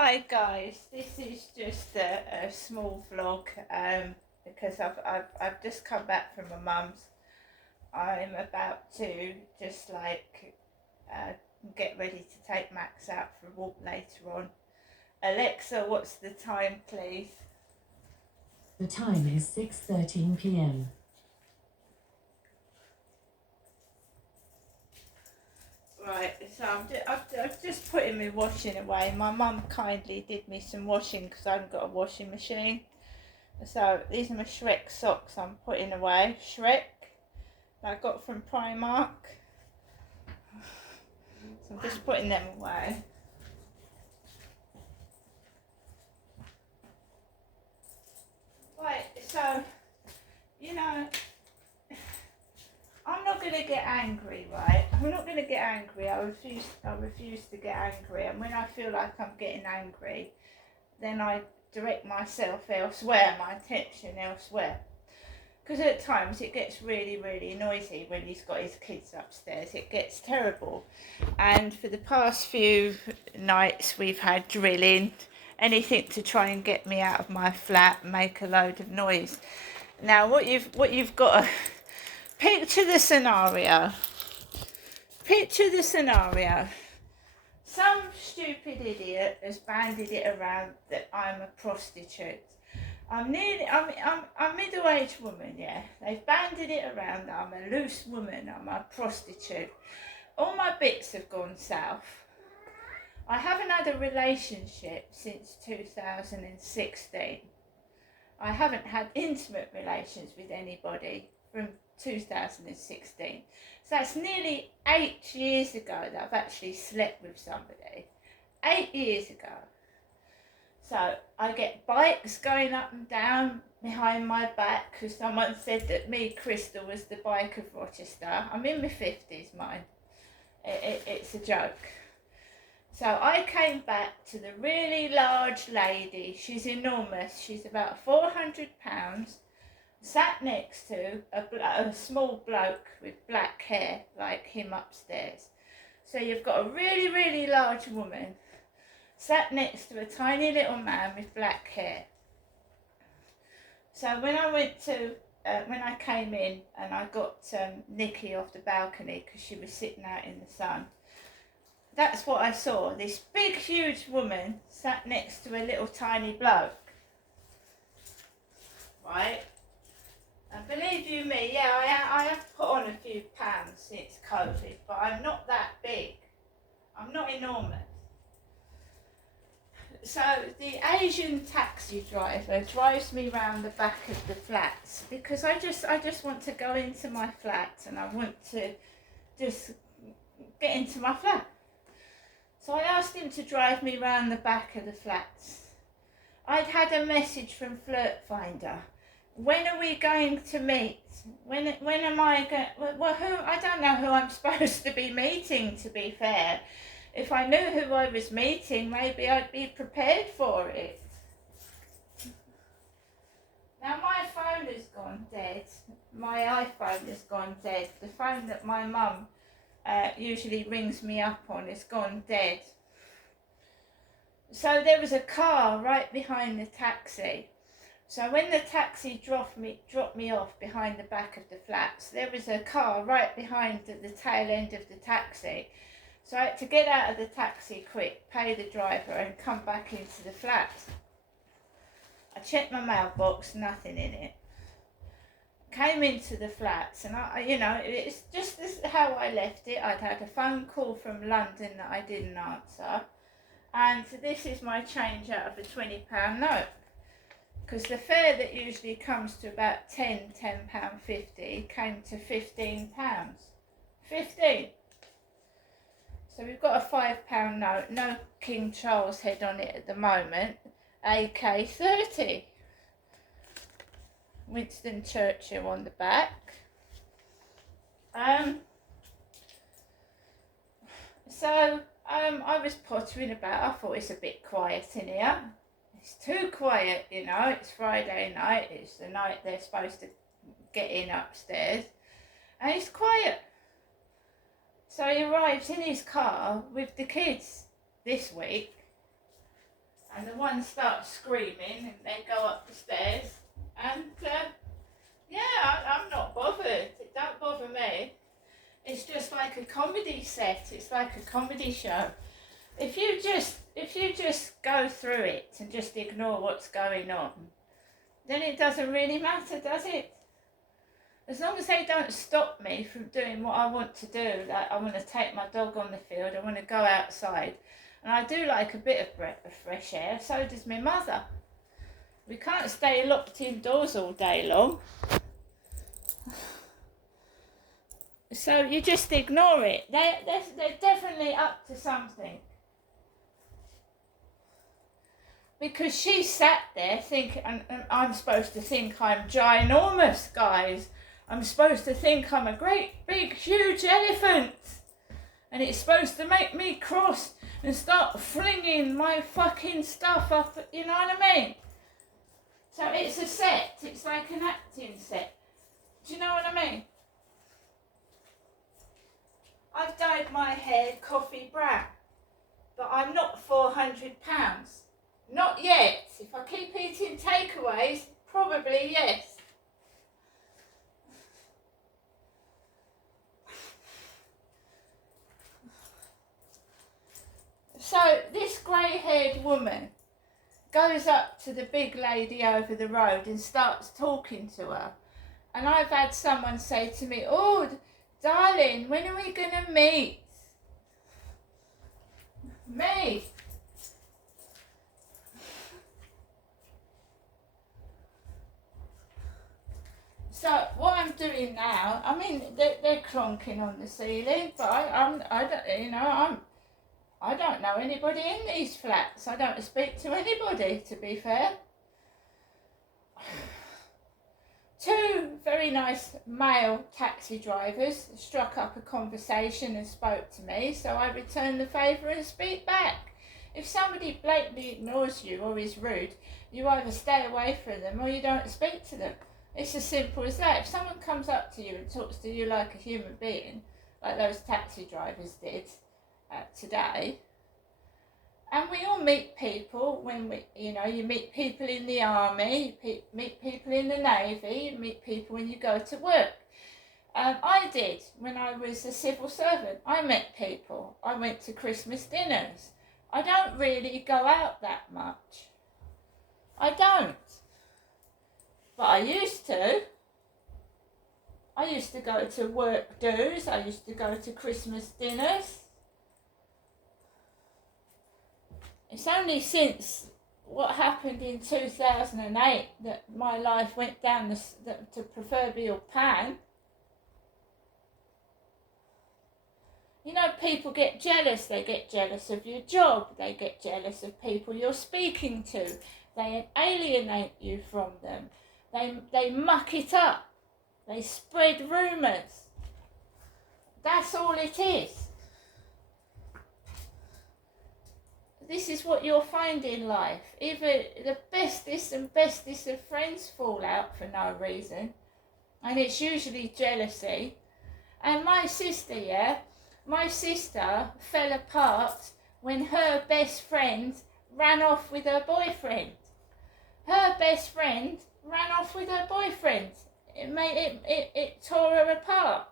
Hi guys, this is just a small vlog because I've just come back from my mum's. I'm about to just uh, get ready to take Max out for a walk later on. Alexa, what's the time, please? The time is 6:13 p.m. Right, so I've just put my washing away. My mum kindly did me some washing because I haven't got a washing machine. So these are my Shrek socks I'm putting away. Shrek that I got from Primark. So I'm just putting them away. Right, so, you know, I'm not going to get angry, right? I'm not going to get angry. I refuse to get angry. And when I feel like I'm getting angry, then I direct myself elsewhere, my attention elsewhere. Because at times it gets really, really noisy when he's got his kids upstairs. It gets terrible. And for the past few nights, we've had drilling, anything to try and get me out of my flat, make a load of noise. Now, what you've got to picture the scenario. Picture the scenario. Some stupid idiot has banded it around that I'm a prostitute. I'm a middle-aged woman, yeah. They've banded it around that I'm a loose woman, I'm a prostitute. All my bits have gone south. I haven't had a relationship since 2016. I haven't had intimate relations with anybody from 2016. So that's nearly 8 years ago that I've actually slept with somebody. 8 years ago. So I get bikes going up and down behind my back because someone said that me, Crystal, was the bike of Rochester. I'm in my 50s, mine. It's a joke. So I came back to the really large lady. She's enormous. She's about 400 pounds. Sat next to a small bloke with black hair like him upstairs. So you've got a really, really large woman sat next to a tiny little man with black hair. So when I came in and I got Nikki off the balcony because she was sitting out in the sun, that's what I saw. This big, huge woman sat next to a little tiny bloke. Right? And believe you me, yeah, I have put on a few pounds since COVID, but I'm not that big. I'm not enormous. So the Asian taxi driver drives me round the back of the flats because I just want to go into my flat and I want to just get into my flat. So I asked him to drive me round the back of the flats. I'd had a message from Flirt Finder. When are we going to meet? When am I going? Well, who? I don't know who I'm supposed to be meeting. To be fair, if I knew who I was meeting, maybe I'd be prepared for it. Now my phone has gone dead. My iPhone has gone dead. The phone that my mum usually rings me up on has gone dead. So there was a car right behind the taxi. So when the taxi dropped me off behind the back of the flats, there was a car right behind the tail end of the taxi. So I had to get out of the taxi quick, pay the driver and come back into the flat. I checked my mailbox, nothing in it. Came into the flats and it's just this how I left it. I'd had a phone call from London that I didn't answer. And this is my change out of a £20 note. Because the fare that usually comes to about £10.50 came to £15. 15. So we've got a £5 note, no King Charles head on it at the moment, AK-30. Winston Churchill on the back. I was pottering about. I thought it's a bit quiet in here. It's too quiet, It's Friday night. It's the night they're supposed to get in upstairs. And it's quiet. So he arrives in his car with the kids this week. and the one starts screaming and they go up the stairs, and I'm not bothered. It don't bother me. It's just like a comedy set. It's like a comedy show. If you just go through it and just ignore what's going on, then it doesn't really matter, does it? As long as they don't stop me from doing what I want to do, like I want to take my dog on the field, I want to go outside, and I do like a bit of breath of fresh air, so does my mother. We can't stay locked indoors all day long. So you just ignore it. They're definitely up to something. Because she sat there thinking, and I'm supposed to think I'm ginormous, guys. I'm supposed to think I'm a great, big, huge elephant. And it's supposed to make me cross and start flinging my fucking stuff up, you know what I mean? So it's a set. It's like an acting set. Do you know what I mean? I've dyed my hair coffee brown, but I'm not £400. Not yet. If I keep eating takeaways, probably yes. So this grey-haired woman goes up to the big lady over the road and starts talking to her. And I've had someone say to me, "Oh, darling, when are we going to meet?" Me. So what I'm doing now, I mean, they're clonking on the ceiling, but I don't know anybody in these flats. I don't speak to anybody, to be fair. Two very nice male taxi drivers struck up a conversation and spoke to me, so I returned the favour and speak back. If somebody blatantly ignores you or is rude, you either stay away from them or you don't speak to them. It's as simple as that. If someone comes up to you and talks to you like a human being, like those taxi drivers did today, and we all meet people when you meet people in the army, you meet people in the navy, you meet people when you go to work. I did when I was a civil servant. I met people. I went to Christmas dinners. I don't really go out that much. I don't. But I used to. I used to go to work do's. I used to go to Christmas dinners. It's only since what happened in 2008 that my life went down the proverbial pan. You know, people get jealous. They get jealous of your job. They get jealous of people you're speaking to. They alienate you from them. They muck it up. They spread rumours. That's all it is. This is what you'll find in life. Either the bestest of friends fall out for no reason, and it's usually jealousy. And my sister fell apart when her best friend ran off with her boyfriend. Her best friend ran off with her boyfriend. It tore her apart.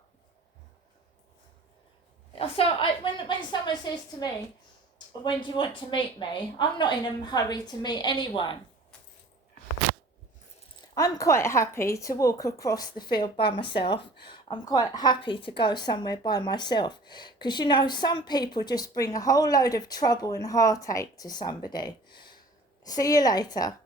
So when someone says to me, "When do you want to meet me?" I'm not in a hurry to meet anyone. I'm quite happy to walk across the field by myself. I'm quite happy to go somewhere by myself. Because, some people just bring a whole load of trouble and heartache to somebody. See you later.